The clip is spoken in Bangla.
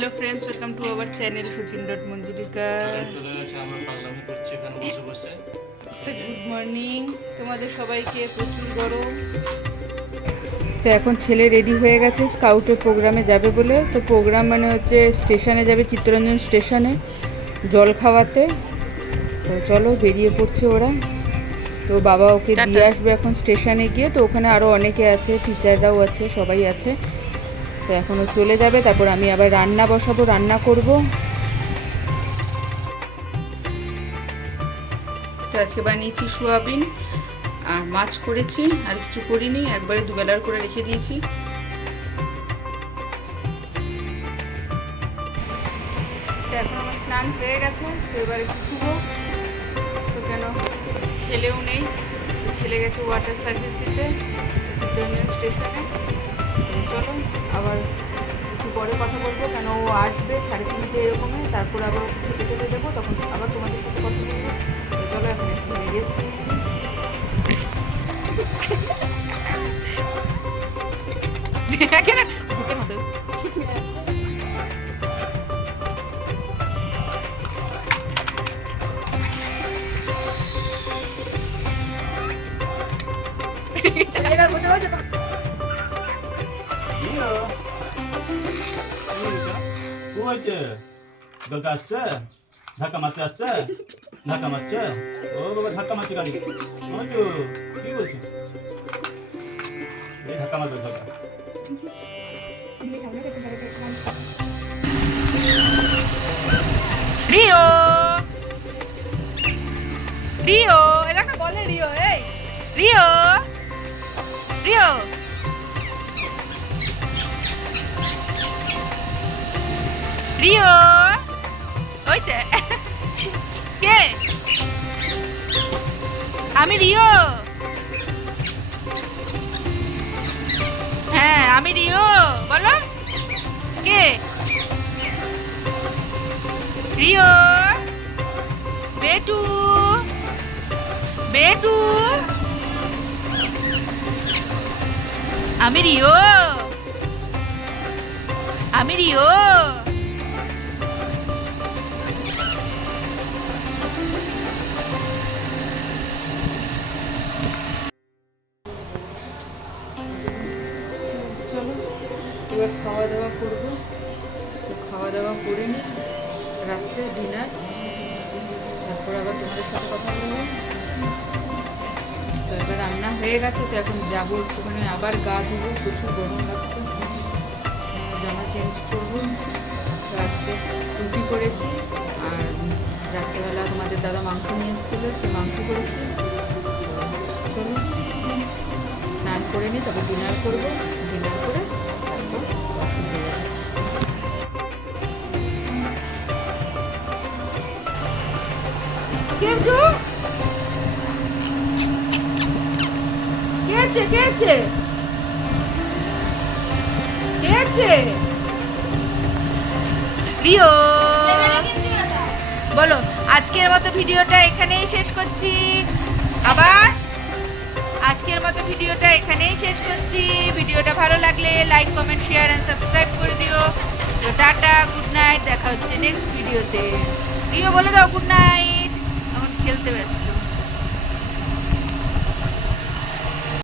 Hello friends, welcome to our channel সুচিন.মঞ্জুলিকা। চলে গেছে আমরা পাগলামি করছি এখানে বসে বসে। গুড মর্নিং তোমাদের সবাইকে। প্রচুর গরম। তো এখন ছেলে রেডি হয়ে গেছে স্কাউটের প্রোগ্রামে যাবে বলে। তো প্রোগ্রাম মানে হচ্ছে স্টেশনে যাবে, চিত্তরঞ্জন স্টেশনে জল খাওয়াতে। তো চলো বেরিয়ে পড়ছে ওরা। তো বাবা ওকে দিয়ে আসবে এখন স্টেশনে গিয়ে। তো ওখানে আরও অনেকে আছে, টিচাররাও আছে, সবাই আছে। তো এখনও চলে যাবে, তারপর আমি আবার রান্না বসাবো, রান্না করব। তো আজকে বানিয়েছি সোয়াবিন আর মাছ করেছি, আর কিছু করিনি, একবারে দুবেলার করে রেখে দিয়েছি। তো এখন আমার স্নান হয়ে গেছে, তো এবার একটু শুবো। তো কেন ছেলেও নেই, ছেলে গেছে ওয়াটার সার্ভিস দিতে চিত্তরঞ্জন স্টেশনে। চলো আবার একটু পরে কথা বলবো, কেন ও আসবে 3:30 এরকমই। তারপর আবার কিছু খেতে দেবো, তখন আবার তোমাদের সাথে কথা বলবো। তো চলো এখন একটু রেস্ট নিয়ে নিই। ভূতের মতো দরকার আসছে, ধাক্কা মারতে আসছে, ধাক্কা মারছে। ও বাবা ধাক্কা মারছে গাড়ি। ওই তো কি বলছো? এই ধাক্কা মারবে, ধাক্কা। রিও রিও এলাকা বলে রিও, এই রিও রিও রিও ওইতে কে? আমি রিও। হ্যাঁ আমি রিও, বলো কে? রিও বেটু বেটু, আমি রিও, আমি রিও। চলো এবার খাওয়া দাওয়া করবো। তো খাওয়া দাওয়া করে নিই, রাত্রে ডিনার, তারপর আবার তোমাদের সাথে কথা বলবো। তো এবার রান্না হয়ে গেছে, তো এখন যাবো একটুখানি আবার গা ধুবো, প্রচুর গরম লাগছে, জামা চেঞ্জ করবো। তো আজকে রুটি করেছি, আর রাত্রেবেলা তোমাদের দাদা মাংস নিয়ে এসেছিলো, সেই মাংস করেছি। চলো স্নান করে নিই, তারপর ডিনার করবো, ডিনার করে তারপর কেমছো কেছে কেছে কেছে রিও। বলো আজকের মতো ভিডিওটা এখানেই শেষ করছি। আবার আজকের মতো ভিডিওটা এখানেই শেষ করছি। ভিডিওটা ভালো লাগলে like, comment, share and subscribe করে দিও। তো টাটা, গুড নাইট, দেখা হচ্ছে নেক্সট ভিডিওতে। রিও বলে দাও গুড নাইট, এখন খেলতে ব্যস্ত।